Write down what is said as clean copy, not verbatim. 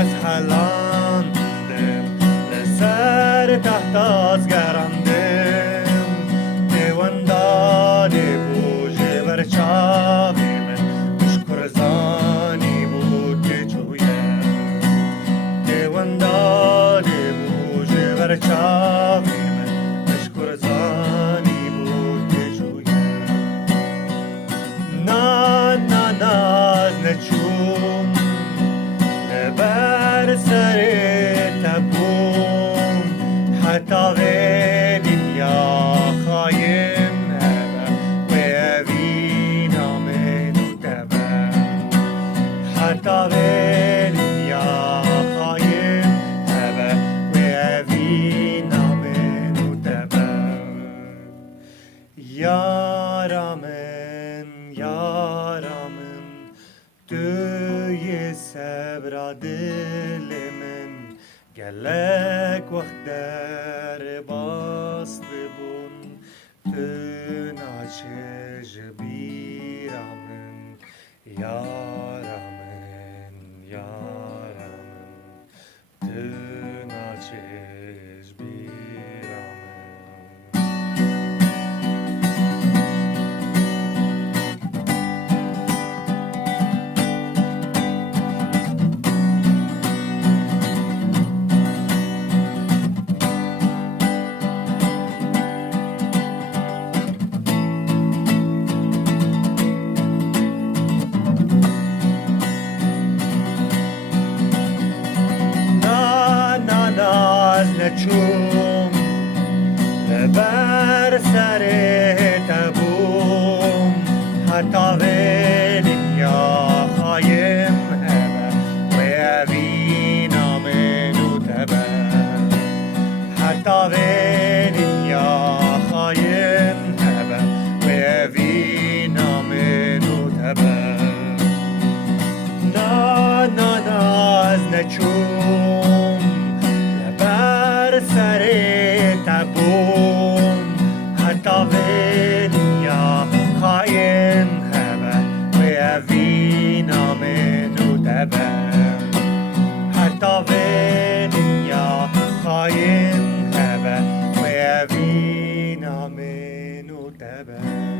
از هلاندم لسر تحت از گرندم دیونداده بوجه بر چاوی من مشکر زانی بود که چویم دیونداده بوجه بر چاوی من مشکر زانی بود که چویم نه از نچوم بر سر تبوم حتی به دنیا خواهیم و اوی نام نوتبه حتی به دنیا خواهیم و اوی نام نوتبه یارامن توی صبر دل من گلک وقت در باست بون تو ناچه جبیرامن یارامن تو ناچه جبیرامن نچوم بر سر تبوم حتی به دنیا خواهیم و اوی نام نوتبه حتی به دنیا خواهیم و اوی نام نوتبه نه از نچوم سر تبوم حتی به دنیا خواهیم و اوی نام نوتبه حتی به دنیا خواهیم و اوی نام نوتبه